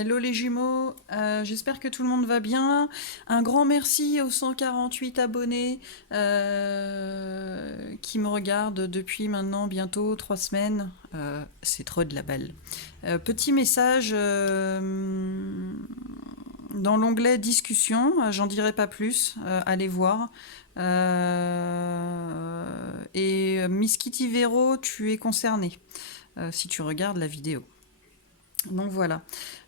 Hello les jumeaux, j'espère que tout le monde va bien. Un grand merci aux 148 abonnés qui me regardent depuis maintenant bientôt 3 semaines. C'est trop de la balle. Petit message dans l'onglet discussion, j'en dirai pas plus, allez voir. Et Miss Kitty Vero, tu es concernée si tu regardes la vidéo. Donc voilà.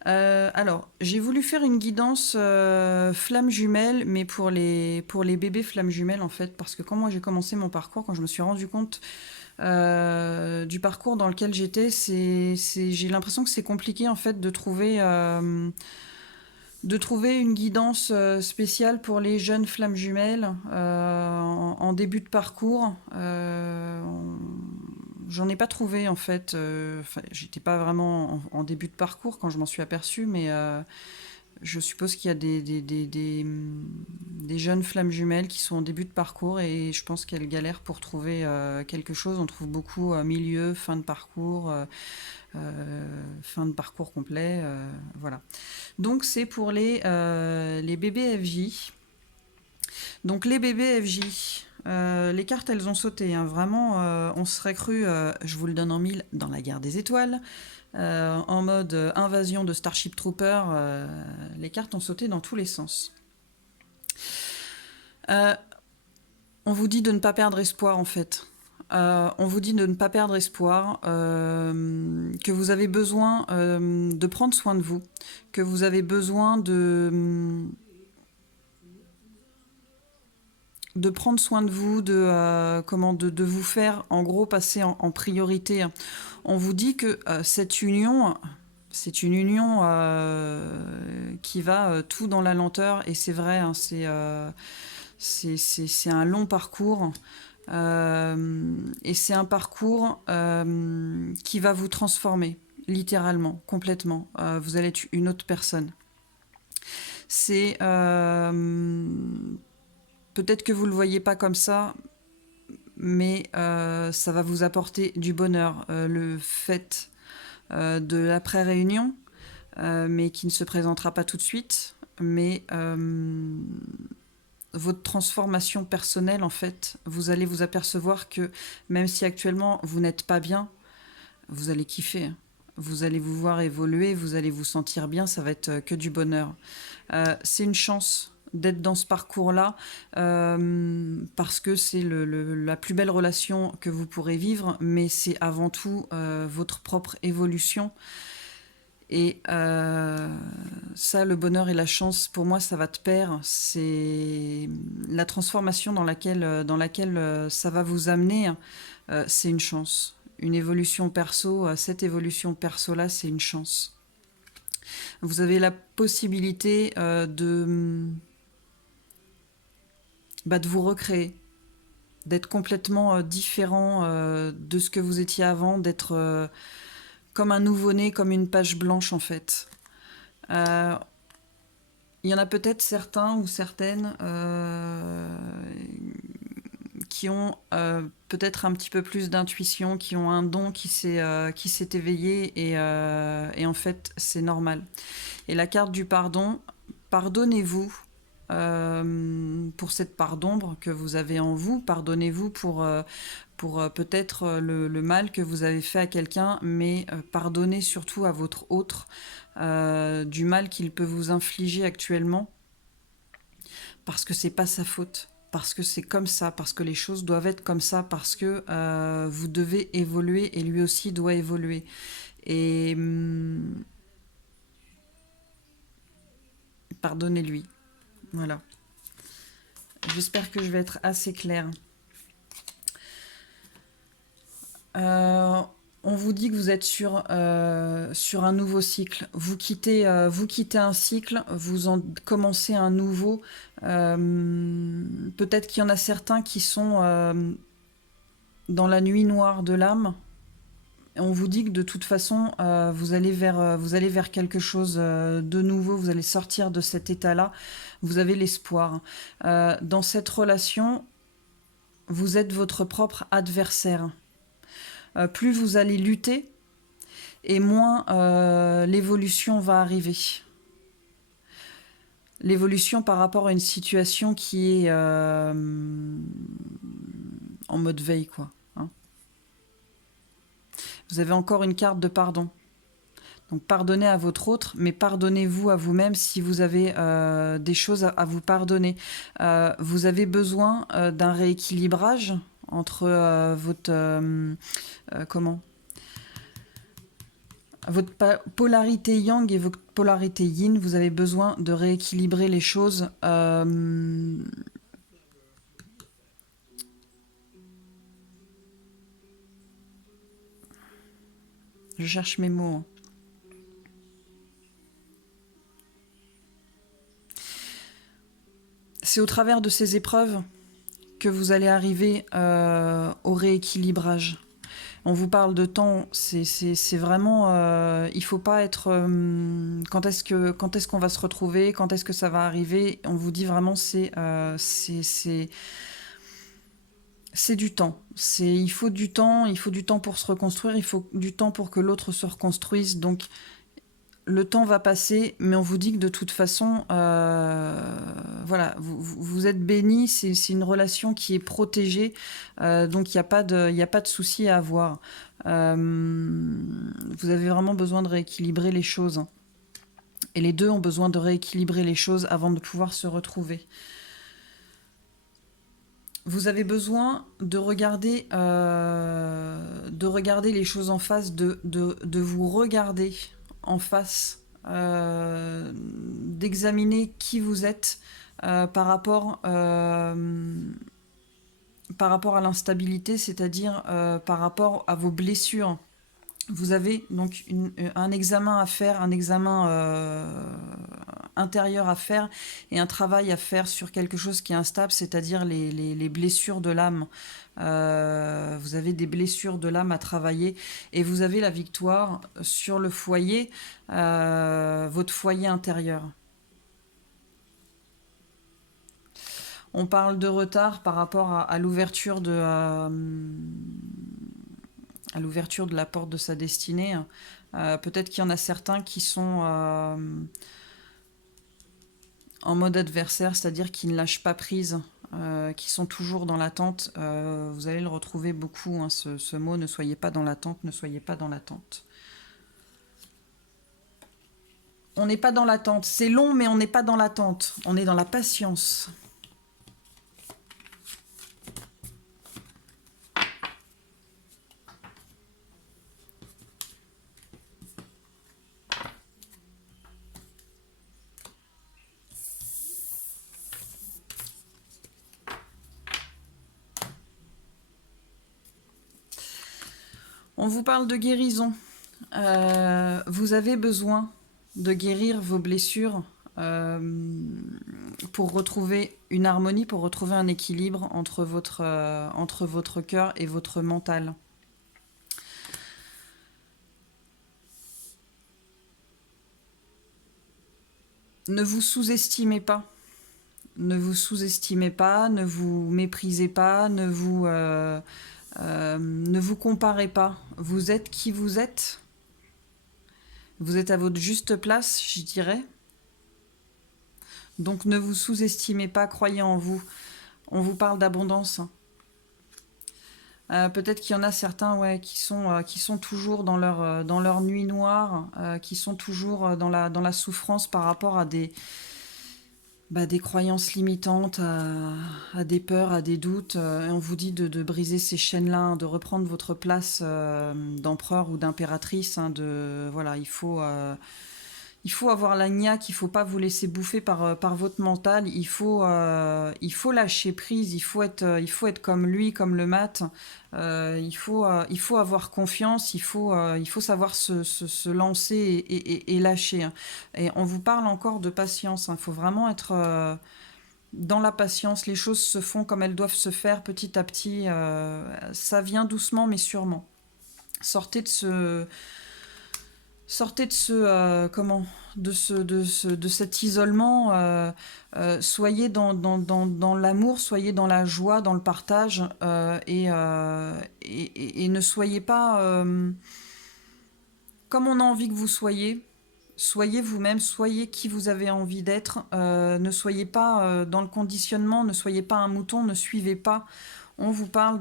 Alors, j'ai voulu faire une guidance flamme jumelle, mais pour les bébés flammes jumelles, en fait, parce que quand moi j'ai commencé mon parcours, quand je me suis rendu compte du parcours dans lequel j'étais, j'ai l'impression que c'est compliqué, en fait, de trouver une guidance spéciale pour les jeunes flammes jumelles en début de parcours. J'en ai pas trouvé en fait. J'étais pas vraiment en début de parcours quand je m'en suis aperçue, mais je suppose qu'il y a des jeunes flammes jumelles qui sont en début de parcours et je pense qu'elles galèrent pour trouver quelque chose. On trouve beaucoup milieu, fin de parcours complet. Voilà. Donc c'est pour les bébés FJ. Donc les bébés FJ, les cartes elles ont sauté, hein. Vraiment on serait cru, je vous le donne en mille, dans la guerre des étoiles, en mode invasion de Starship Trooper, les cartes ont sauté dans tous les sens. On vous dit de ne pas perdre espoir en fait. On vous dit de ne pas perdre espoir, que vous avez besoin de prendre soin de vous, que vous avez besoin de prendre soin de vous, de vous faire en gros passer en priorité. On vous dit que cette union, c'est une union qui va tout dans la lenteur et c'est vrai, hein, c'est un long parcours. Et c'est un parcours qui va vous transformer, littéralement, complètement. Vous allez être une autre personne. C'est peut-être que vous le voyez pas comme ça, mais ça va vous apporter du bonheur. Le fait de l'après-réunion, mais qui ne se présentera pas tout de suite, mais votre transformation personnelle, en fait, vous allez vous apercevoir que même si actuellement vous n'êtes pas bien, vous allez kiffer. Vous allez vous voir évoluer, vous allez vous sentir bien, ça va être que du bonheur. C'est une chance d'être dans ce parcours-là parce que c'est la plus belle relation que vous pourrez vivre, mais c'est avant tout votre propre évolution. Et ça, le bonheur et la chance, pour moi, ça va de pair. C'est la transformation dans laquelle ça va vous amener. C'est une chance. Une évolution perso, cette évolution perso-là, c'est une chance. Vous avez la possibilité de vous recréer, d'être complètement différent de ce que vous étiez avant, d'être comme un nouveau-né, comme une page blanche en fait. Il y en a peut-être certains ou certaines qui ont peut-être un petit peu plus d'intuition, qui ont un don qui s'est éveillé et en fait c'est normal. Et la carte du pardon, pardonnez-vous pour cette part d'ombre que vous avez en vous, pardonnez-vous pour peut-être le mal que vous avez fait à quelqu'un, mais pardonnez surtout à votre autre du mal qu'il peut vous infliger actuellement, parce que c'est pas sa faute, parce que c'est comme ça, parce que les choses doivent être comme ça, parce que vous devez évoluer et lui aussi doit évoluer. Et pardonnez-lui. Voilà. J'espère que je vais être assez claire. On vous dit que vous êtes sur un nouveau cycle. Vous quittez un cycle, vous en commencez un nouveau. Peut-être qu'il y en a certains qui sont dans la nuit noire de l'âme. On vous dit que de toute façon, vous allez vers quelque chose de nouveau, vous allez sortir de cet état-là, vous avez l'espoir. Dans cette relation, vous êtes votre propre adversaire. Plus vous allez lutter, et moins l'évolution va arriver. L'évolution par rapport à une situation qui est en mode veille, quoi. Hein. Vous avez encore une carte de pardon. Donc pardonnez à votre autre, mais pardonnez-vous à vous-même si vous avez des choses à vous pardonner. Vous avez besoin d'un rééquilibrage entre votre polarité yang et votre polarité yin. Vous avez besoin de rééquilibrer les choses. Je cherche mes mots. Hein. C'est au travers de ces épreuves que vous allez arriver au rééquilibrage. On vous parle de temps, c'est vraiment... il faut pas être... quand est-ce qu'on va se retrouver? Quand est-ce que ça va arriver? On vous dit vraiment c'est du temps. Il faut du temps pour se reconstruire, il faut du temps pour que l'autre se reconstruise. Donc le temps va passer, mais on vous dit que de toute façon, voilà, vous êtes bénis, c'est une relation qui est protégée, donc il n'y a pas de souci à avoir. Vous avez vraiment besoin de rééquilibrer les choses. Et les deux ont besoin de rééquilibrer les choses avant de pouvoir se retrouver. Vous avez besoin de regarder les choses en face, de vous regarder en face, d'examiner qui vous êtes par rapport à l'instabilité, c'est-à-dire par rapport à vos blessures. Vous avez donc un examen à faire, un examen intérieur à faire et un travail à faire sur quelque chose qui est instable, c'est-à-dire les blessures de l'âme. Vous avez des blessures de l'âme à travailler et vous avez la victoire sur le foyer, votre foyer intérieur. On parle de retard par rapport à l'ouverture de la porte de sa destinée. Peut-être qu'il y en a certains qui sont en mode adversaire, c'est-à-dire qui ne lâchent pas prise, qui sont toujours dans l'attente. Vous allez le retrouver beaucoup, hein, ce mot, ne soyez pas dans l'attente, ne soyez pas dans l'attente. On n'est pas dans l'attente. C'est long, mais on n'est pas dans l'attente. On est dans la patience. On vous parle de guérison. Vous avez besoin de guérir vos blessures pour retrouver une harmonie, pour retrouver un équilibre entre votre cœur et votre mental. Ne vous sous-estimez pas. Ne vous sous-estimez pas, ne vous méprisez pas, ne vous comparez pas. Vous êtes qui vous êtes. Vous êtes à votre juste place, je dirais. Donc ne vous sous-estimez pas, croyez en vous. On vous parle d'abondance. Peut-être qu'il y en a certains qui sont toujours dans leur nuit noire, qui sont toujours dans la souffrance par rapport à des croyances limitantes, à des peurs, à des doutes. Et on vous dit de briser ces chaînes-là, de reprendre votre place d'empereur ou d'impératrice. Hein, voilà, il faut avoir la niaque, il ne faut pas vous laisser bouffer par votre mental. Il faut lâcher prise, il faut être comme lui, comme le mat. Il faut avoir confiance, il faut savoir se lancer et lâcher. Hein. Et on vous parle encore de patience. Il faut vraiment être dans la patience. Les choses se font comme elles doivent se faire petit à petit. Ça vient doucement mais sûrement. Sortez de cet isolement, soyez dans l'amour, soyez dans la joie, dans le partage, et ne soyez pas comme on a envie que vous soyez, soyez vous-même, soyez qui vous avez envie d'être. Ne soyez pas dans le conditionnement, ne soyez pas un mouton, ne suivez pas. On vous parle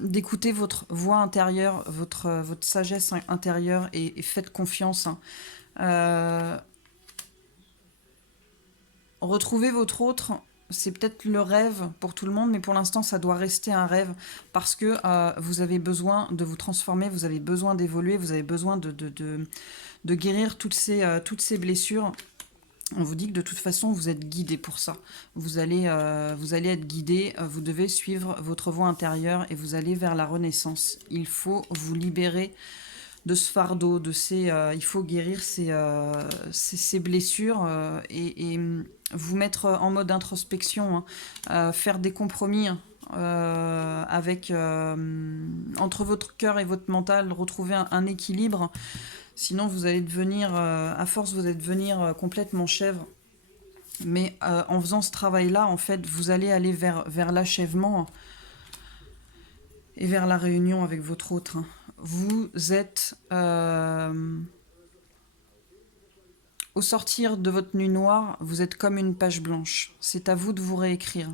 d'écouter votre voix intérieure, votre sagesse intérieure et faites confiance, hein. Euh, Retrouver votre autre, c'est peut-être le rêve pour tout le monde, mais pour l'instant, ça doit rester un rêve parce que vous avez besoin de vous transformer, vous avez besoin d'évoluer, vous avez besoin de guérir toutes ces blessures. On vous dit que de toute façon, vous êtes guidé pour ça. Vous allez être guidé, vous devez suivre votre voie intérieure et vous allez vers la renaissance. Il faut vous libérer de ce fardeau, il faut guérir ces blessures et vous mettre en mode introspection, hein, faire des compromis, hein, entre votre cœur et votre mental, retrouver un équilibre. Sinon, vous allez devenir, à force, vous allez devenir complètement chèvre. Mais en faisant ce travail-là, en fait, vous allez aller vers l'achèvement et vers la réunion avec votre autre, hein. Vous êtes au sortir de votre nuit noire, vous êtes comme une page blanche. C'est à vous de vous réécrire.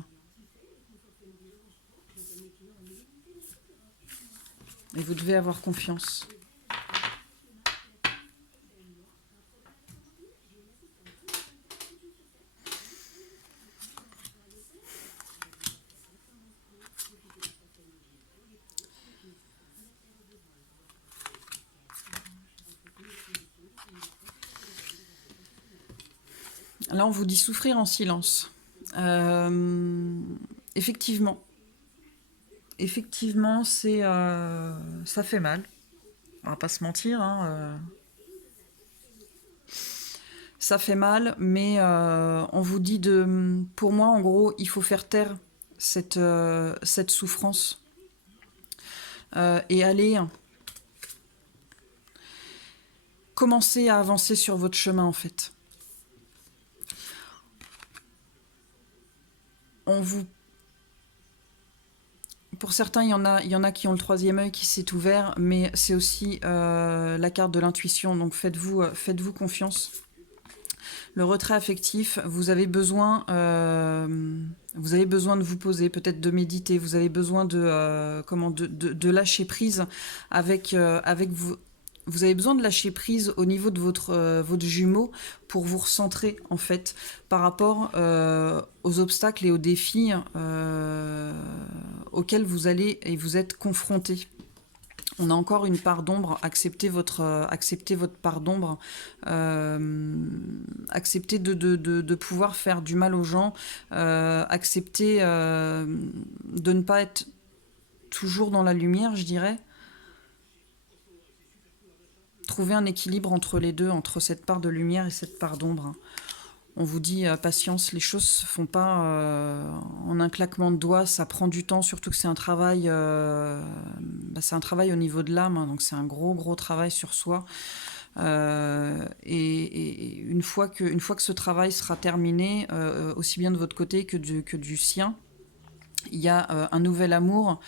Et vous devez avoir confiance. Là, on vous dit souffrir en silence. Effectivement. Effectivement, ça fait mal. On va pas se mentir, hein, ça fait mal, mais on vous dit pour moi, en gros, il faut faire taire cette souffrance et aller commencer à avancer sur votre chemin, en fait. Pour certains, il y en a qui ont le troisième œil qui s'est ouvert, mais c'est aussi la carte de l'intuition, donc faites-vous confiance. Le retrait affectif, vous avez besoin de vous poser, peut-être de méditer, vous avez besoin de lâcher prise avec vous. Vous avez besoin de lâcher prise au niveau de votre jumeau pour vous recentrer, en fait, par rapport aux obstacles et aux défis auxquels vous allez et vous êtes confrontés. On a encore une part d'ombre, acceptez votre part d'ombre, acceptez de pouvoir faire du mal aux gens, acceptez de ne pas être toujours dans la lumière, je dirais. Trouver un équilibre entre les deux, entre cette part de lumière et cette part d'ombre. On vous dit patience, les choses se font pas en un claquement de doigts, ça prend du temps, surtout que c'est un travail au niveau de l'âme, hein, donc c'est un gros travail sur soi. Et une fois que ce travail sera terminé, aussi bien de votre côté que du sien, il y a un nouvel amour.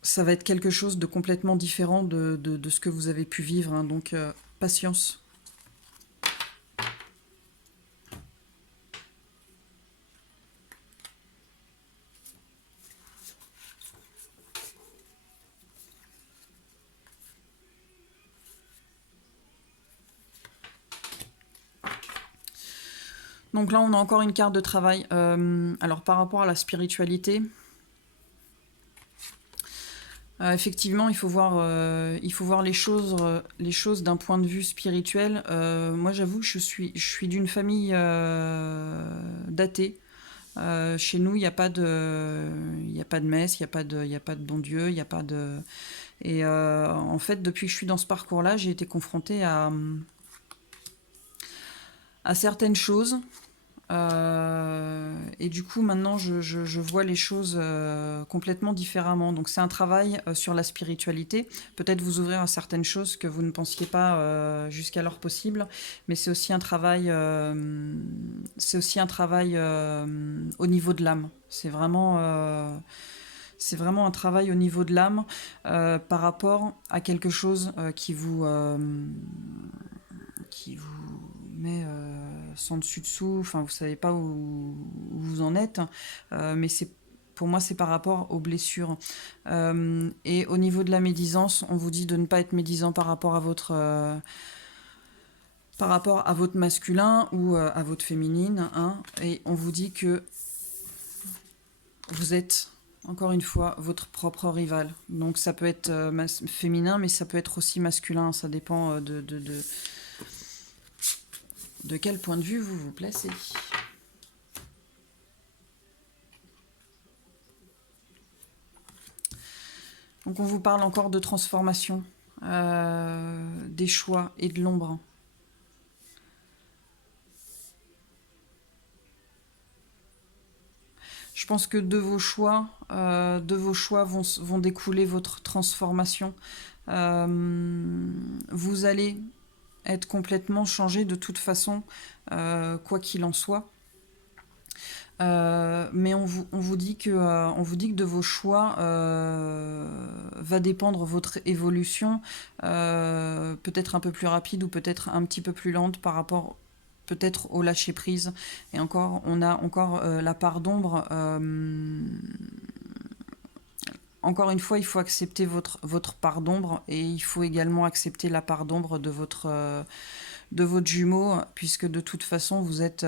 Ça va être quelque chose de complètement différent de ce que vous avez pu vivre, hein, donc patience. Donc là, on a encore une carte de travail. Alors par rapport à la spiritualité, effectivement, il faut voir les choses d'un point de vue spirituel. Moi, j'avoue que je suis d'une famille d'athées. Chez nous, il n'y a pas de messe, il n'y a pas de bon Dieu, il n'y a pas de... Et en fait, depuis que je suis dans ce parcours-là, j'ai été confrontée à certaines choses. Et du coup, maintenant, je vois les choses complètement différemment. Donc, c'est un travail sur la spiritualité. Peut-être vous ouvrir à certaines choses que vous ne pensiez pas jusqu'alors possibles. Mais c'est aussi un travail, au niveau de l'âme. C'est vraiment C'est vraiment un travail au niveau de l'âme par rapport à quelque chose qui vous met sans dessus dessous. Enfin, vous savez pas où vous en êtes, mais pour moi, c'est par rapport aux blessures. Et au niveau de la médisance, on vous dit de ne pas être médisant par rapport à votre masculin ou à votre féminine, hein, et on vous dit que vous êtes, encore une fois, votre propre rival. Donc ça peut être féminin, mais ça peut être aussi masculin, ça dépend de quel point de vue vous vous placez. Donc on vous parle encore de transformation, des choix et de l'ombre. Je pense que de vos choix vont découler votre transformation. Vous allez être complètement changé de toute façon, quoi qu'il en soit. Mais on vous dit que de vos choix va dépendre votre évolution, peut-être un peu plus rapide ou peut-être un petit peu plus lente par rapport peut-être au lâcher prise. Et encore, on a encore la part d'ombre. Encore une fois, il faut accepter votre part d'ombre et il faut également accepter la part d'ombre de votre jumeau, puisque de toute façon, vous êtes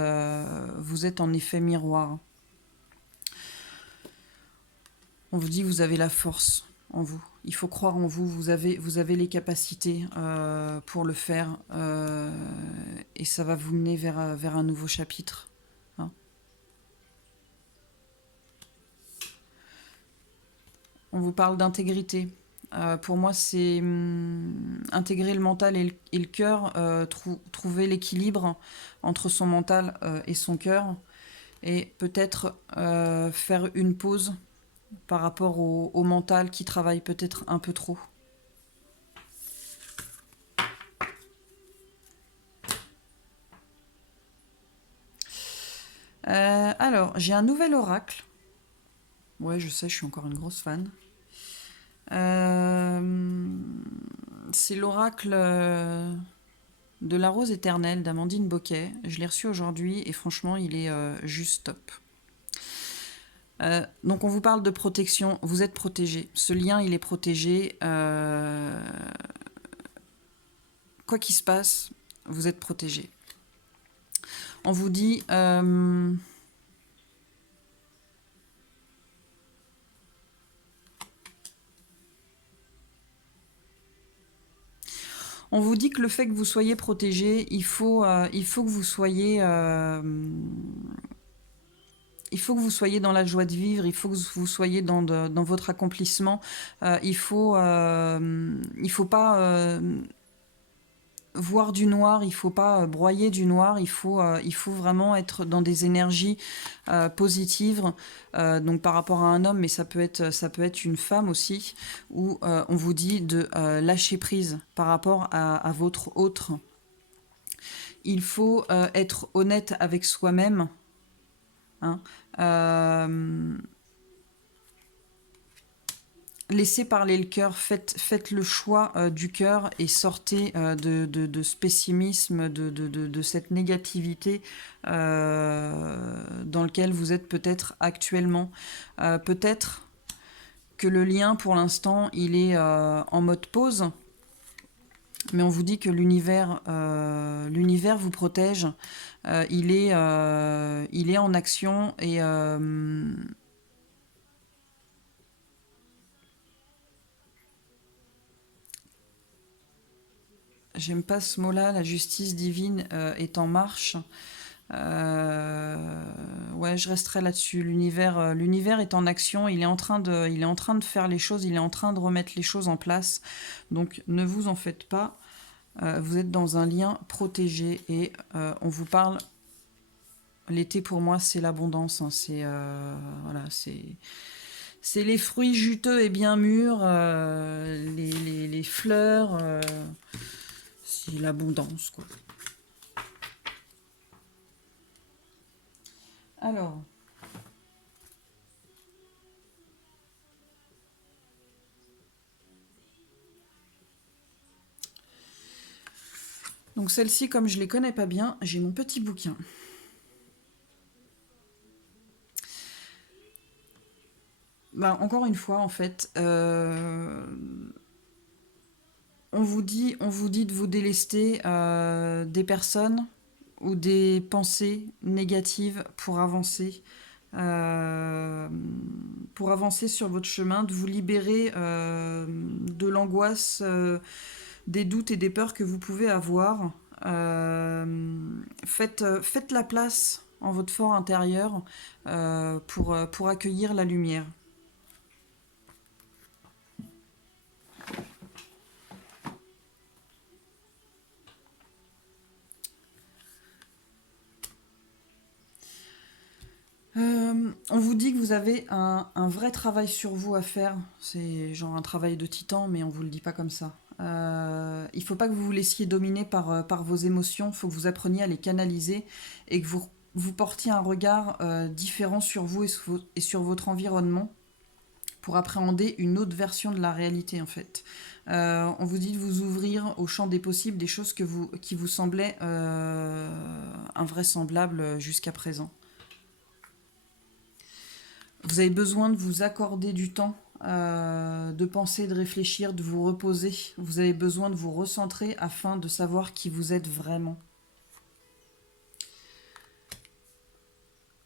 en effet miroir. On vous dit, vous avez la force en vous. Il faut croire en vous. Vous avez les capacités pour le faire. Et ça va vous mener vers un nouveau chapitre. Hein. On vous parle d'intégrité. Pour moi, c'est intégrer le mental et le cœur, trouver l'équilibre entre son mental et son cœur. Et peut-être faire une pause par rapport au mental qui travaille peut-être un peu trop. Alors, j'ai un nouvel oracle. Ouais, je sais, je suis encore une grosse fan. C'est l'oracle de la rose éternelle d'Amandine Boquet. Je l'ai reçu aujourd'hui et franchement, il est juste top. Donc on vous parle de protection, vous êtes protégé. Ce lien, il est protégé. Quoi qu'il se passe, vous êtes protégé. On vous dit... on vous dit que le fait que vous soyez protégé, il faut que vous soyez... il faut que vous soyez dans la joie de vivre, il faut que vous soyez dans votre accomplissement. Il faut pas voir du noir, il faut pas broyer du noir, il faut vraiment être dans des énergies positives. Donc par rapport à un homme, mais ça peut être une femme aussi, où on vous dit de lâcher prise par rapport à votre autre. Il faut être honnête avec soi-même. Hein. Laissez parler le cœur, faites le choix du cœur et sortez de ce pessimisme, de cette négativité dans lequel vous êtes peut-être actuellement. Peut-être que le lien, pour l'instant, il est en mode pause, mais on vous dit que l'univers vous protège. Il est en action et... j'aime pas ce mot-là, la justice divine est en marche. Ouais, je resterai là-dessus. L'univers est en action, il est en train de faire les choses, il est en train de remettre les choses en place. Donc ne vous en faites pas. Vous êtes dans un lien protégé et on vous parle. L'été pour moi c'est l'abondance. Hein, c'est voilà, c'est les fruits juteux et bien mûrs, les fleurs. C'est l'abondance, quoi. Alors, Donc celle-ci, comme je les connais pas bien, j'ai mon petit bouquin. Bah, encore une fois, en fait, on vous dit de vous délester des personnes ou des pensées négatives euh, pour avancer sur votre chemin, de vous libérer de l'angoisse, des doutes et des peurs que vous pouvez avoir. Faites la place en votre fort intérieur pour accueillir la lumière. On vous dit que vous avez un vrai travail sur vous à faire. C'est genre un travail de titan, mais on vous le dit pas comme ça. Il faut pas que vous vous laissiez dominer par vos émotions. Il faut que vous appreniez à les canaliser et que vous portiez un regard différent sur vous et sur votre environnement pour appréhender une autre version de la réalité en fait. On vous dit de vous ouvrir au champ des possibles, des choses qui vous semblaient invraisemblables jusqu'à présent. Vous avez besoin de vous accorder du temps, de penser, de réfléchir, de vous reposer. Vous avez besoin de vous recentrer afin de savoir qui vous êtes vraiment.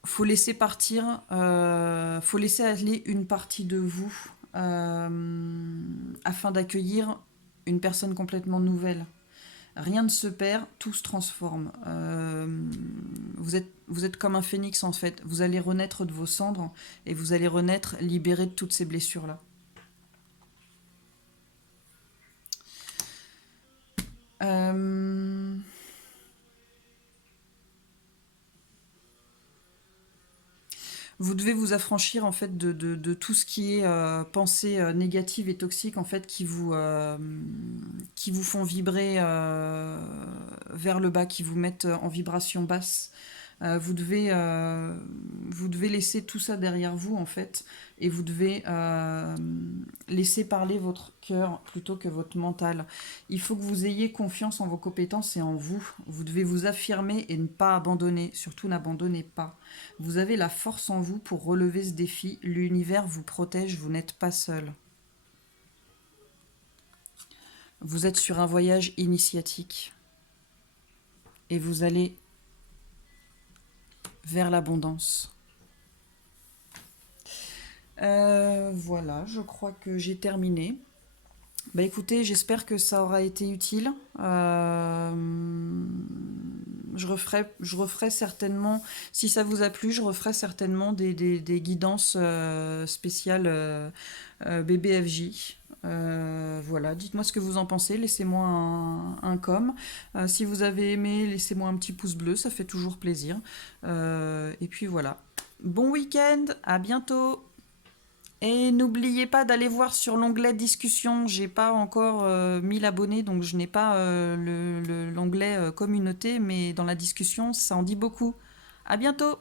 Faut laisser partir, faut laisser aller une partie de vous afin d'accueillir une personne complètement nouvelle. Rien ne se perd, tout se transforme. Vous êtes comme un phénix en fait. Vous allez renaître de vos cendres et vous allez renaître libéré de toutes ces blessures-là. Euh, Vous devez vous affranchir en fait de tout ce qui est pensée négative et toxique en fait qui vous font vibrer vers le bas, qui vous mettent en vibration basse. Vous devez laisser tout ça derrière vous en fait et vous devez laisser parler votre cœur plutôt que votre mental. Il faut que vous ayez confiance en vos compétences et en vous. Vous devez vous affirmer et ne pas abandonner. Surtout n'abandonnez pas. Vous avez la force en vous pour relever ce défi. L'univers vous protège, vous n'êtes pas seul. Vous êtes sur un voyage initiatique et vous allez vers l'abondance. Voilà, je crois que j'ai terminé. Bah écoutez, j'espère que ça aura été utile. Je referai certainement, si ça vous a plu, je referai certainement des guidances spéciales BBFJ. Voilà, dites-moi ce que vous en pensez, laissez-moi un com. Si vous avez aimé, laissez-moi un petit pouce bleu, ça fait toujours plaisir. Et puis voilà. Bon week-end, à bientôt! Et n'oubliez pas d'aller voir sur l'onglet discussion. J'ai pas encore 1000 abonnés, donc je n'ai pas l'onglet communauté, mais dans la discussion, ça en dit beaucoup. À bientôt!